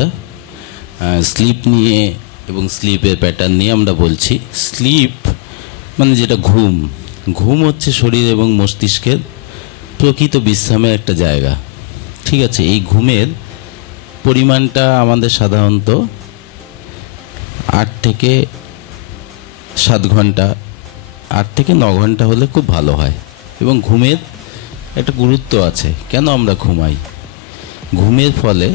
বন্ধুরা, স্লিপ নিয়ে এবং স্লিপের প্যাটার্ন নিয়ে আমরা বলছি। স্লিপ মানে যেটা ঘুম, ঘুম হচ্ছে শরীর এবং মস্তিষ্কের প্রকৃত বিশ্রামের একটা জায়গা। ঠিক আছে, এই ঘুমের পরিমাণটা আমাদের সাধারণত 8 থেকে 7 ঘন্টা, 8 থেকে 9 ঘন্টা হলে খুব ভালো হয়। এবং ঘুমের একটা গুরুত্ব আছে। কেন আমরা ঘুমাই? ঘুমের ফলে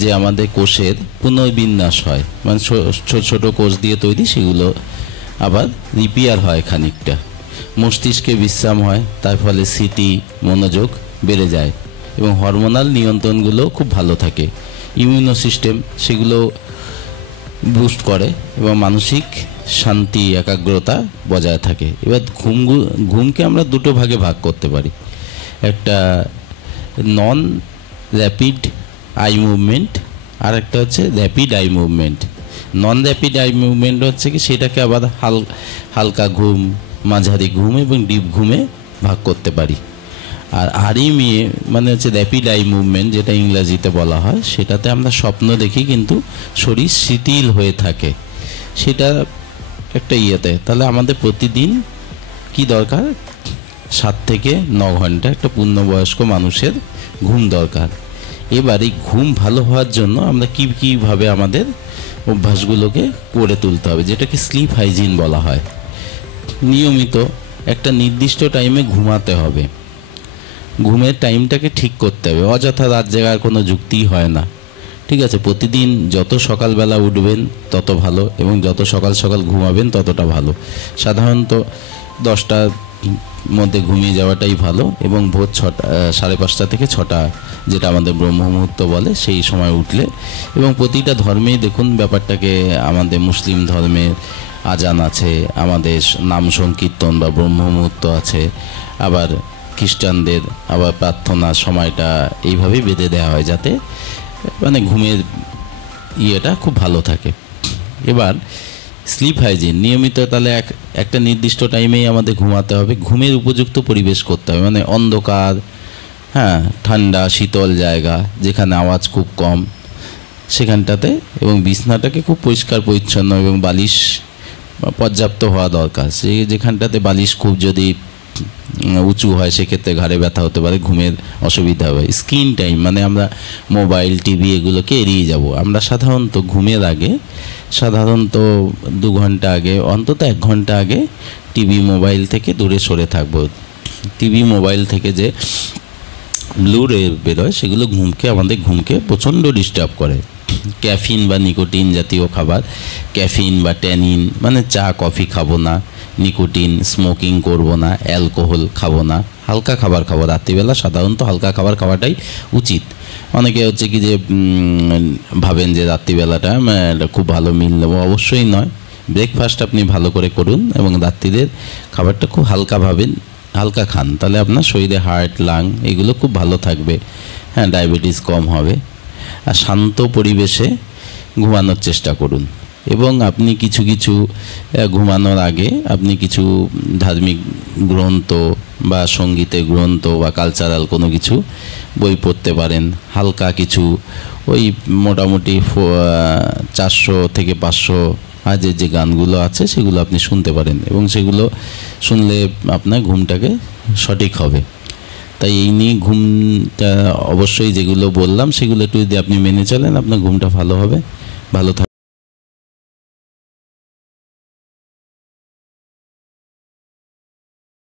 যে আমাদের কোষের পুনর্বিন্যাস হয়, মানে ছোট ছোট কোষ দিয়ে তৈরি, সেগুলো আবার রিপেয়ার হয় খানিকটা। মস্তিষ্কে বিশ্রাম হয়, তার ফলে স্মৃতি, মনোযোগ বেড়ে যায় এবং হরমোনাল নিয়ন্ত্রণগুলো খুব ভালো থাকে। ইমিউনো সিস্টেম সেগুলো বুস্ট করে এবং মানসিক শান্তি, একাগ্রতা বজায় থাকে। এবার ঘুমকে আমরা দুটো ভাগে ভাগ করতে পারি। একটা নন র্যাপিড আই মুভমেন্ট, আর একটা হচ্ছে র্যাপিড আই মুভমেন্ট। নন র্যাপিড আই মুভমেন্ট হচ্ছে কি, সেটাকে আবার হালকা ঘুম, মাঝারি ঘুম এবং ডিপ ঘুমে ভাগ করতে পারি। আর আরইএমএ মানে হচ্ছে র্যাপিড আই মুভমেন্ট, যেটা ইংরেজিতে বলা হয়, সেটাতে আমরা স্বপ্ন দেখি কিন্তু শরীর শিথিল হয়ে থাকে। সেটা একটা ইয়েতে, তাহলে আমাদের প্রতিদিন কি দরকার? 7 থেকে 9 ঘন্টা একটা পূর্ণবয়স্ক মানুষের ঘুম দরকার। এবার এই ঘুম ভালো হওয়ার জন্য আমরা কীভাবে আমাদের অভ্যাসগুলোকে করে তুলতে হবে, যেটাকে স্লিপ হাইজিন বলা হয়। নিয়মিত একটা নির্দিষ্ট টাইমে ঘুমাতে হবে। ঘুমের টাইমটাকে ঠিক করতে হবে। অযথা রাত জাগার কোনো যুক্তিই হয় না। ঠিক আছে, প্রতিদিন যত সকালবেলা উঠবেন তত ভালো, এবং যত সকাল সকাল ঘুমাবেন ততটা ভালো। সাধারণত 10টার মধ্যে ঘুমিয়ে যাওয়াটাই ভালো, এবং ভোর 5:30 থেকে 6টা, যেটা আমাদের ব্রহ্ম মুহূর্ত বলে, সেই সময় উঠলে। এবং প্রতিটা ধর্মেই দেখুন ব্যাপারটাকে, আমাদের মুসলিম ধর্মের আজান আছে, আমাদের নাম সংকীর্তন বা ব্রহ্ম মুহূর্ত আছে, আবার খ্রিস্টানদের আবার প্রার্থনার সময়টা এইভাবেই বেঁধে দেওয়া হয়, যাতে মানে ঘুমের ইয়েটা খুব ভালো থাকে। এবার স্লিপ হাইজিন নিয়মিত, তাহলে একটা নির্দিষ্ট টাইমেই আমাদের ঘুমাতে হবে। ঘুমের উপযুক্ত পরিবেশ করতে হবে, মানে অন্ধকার, ঠান্ডা শীতল জায়গা, যেখানে আওয়াজ খুব কম, সেখানটাতে, এবং বিছনাটাকে খুব পরিষ্কার পরিচ্ছন্ন এবং বালিশ পর্যাপ্ত হওয়া দরকার। যেখানটাতে বালিশ খুব যদি উঁচু হয়, সেক্ষেত্রে ঘাড়ে ব্যথা হতে পারে, ঘুমের অসুবিধা হবে। স্ক্রিন টাইম মানে আমরা মোবাইল, টিভি এগুলোকে এড়িয়ে যাব। আমরা সাধারণত ঘুমের আগে, সাধারণত 2 ঘন্টা আগে, অন্তত 1 ঘন্টা আগে টিভি, মোবাইল থেকে দূরে সরে থাকব। টিভি, মোবাইল থেকে যে ব্লু রে বেরোয়, সেগুলো আমাদের ঘুমকে প্রচণ্ড ডিস্টার্ব করে। ক্যাফিন বা নিকোটিন জাতীয় খাবার, ক্যাফিন বা ট্যানিন মানে চা কফি খাবো না, নিকোটিন, স্মোকিং করব না, অ্যালকোহল খাবো না, হালকা খাবার খাবো। রাত্রিবেলা সাধারণত হালকা খাবার খাওয়াটাই উচিত। অনেকে হচ্ছে কি যে ভাবেন যে রাত্রিবেলাটা খুব ভালো মিল নেবো, অবশ্যই নয়। ব্রেকফাস্ট আপনি ভালো করে করুন এবং রাত্রিদের খাবারটা খুব হালকা খান, তাহলে আপনার শরীরে হার্ট, লাং এগুলো খুব ভালো থাকবে। ডায়াবেটিস কম হবে। আর শান্ত পরিবেশে ঘুমানোর চেষ্টা করুন। এবং আপনি কিছু ঘুমানোর আগে আপনি কিছু ধার্মিক গ্রন্থ বা সঙ্গীতের গ্রন্থ বা কালচারাল কোনো কিছু বই পড়তে পারেন। হালকা কিছু, ওই মোটামুটি 400 থেকে 500 আজের যে গানগুলো আছে, সেগুলো আপনি শুনতে পারেন, এবং সেগুলো শুনলে আপনার ঘুমটাকে সঠিক হবে। তাই এই নিয়ে ঘুমটা অবশ্যই, যেগুলো বললাম সেগুলো একটু যদি আপনি মেনে চলেন, আপনার ঘুমটা ভালো হবে, ভালো